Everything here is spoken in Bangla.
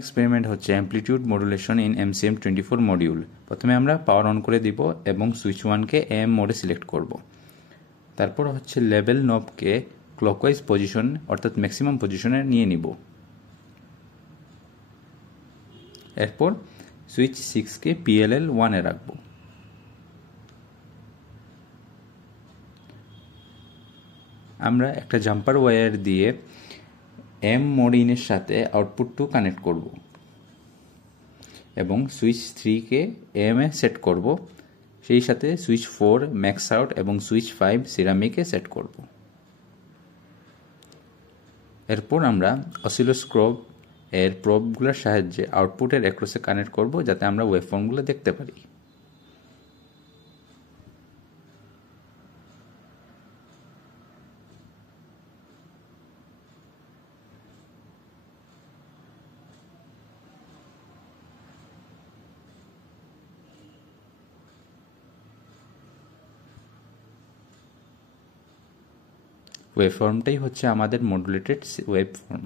এক্সপেরিমেন্ট হচ্ছে amplitude modulation in MCM24 module. প্রথমে আমরা পাওয়ার অন করে দিব এবং সুইচ 1কে AM মোডে সিলেক্ট করব। তারপর হচ্ছে লেভেল নবকে ক্লকওয়াইজ পজিশন অর্থাৎ ম্যাক্সিমাম পজিশনে নিয়ে নিব। এরপর সুইচ 6কে PLL 1 এ রাখব। আমরা একটা জাম্পার ওয়্যার দিয়ে M মোড ইনের সাথে আউটপুট 2 কানেক্ট করব এবং সুইচ 3কে AM এ সেট করব। সেই সাথে সুইচ 4 ম্যাক্স আউট এবং সুইচ 5 সিরামিকে সেট করব। এরপর আমরা অসিলোস্কোপ এর প্রবগুলোর সাহায্যে আউটপুটের অ্যাক্রসে কানেক্ট করব যাতে আমরা ওয়েভফর্মগুলো দেখতে পারি। ওয়েভফর্মটাই হচ্ছে আমাদের মডুলেটেড ওয়েভফর্ম।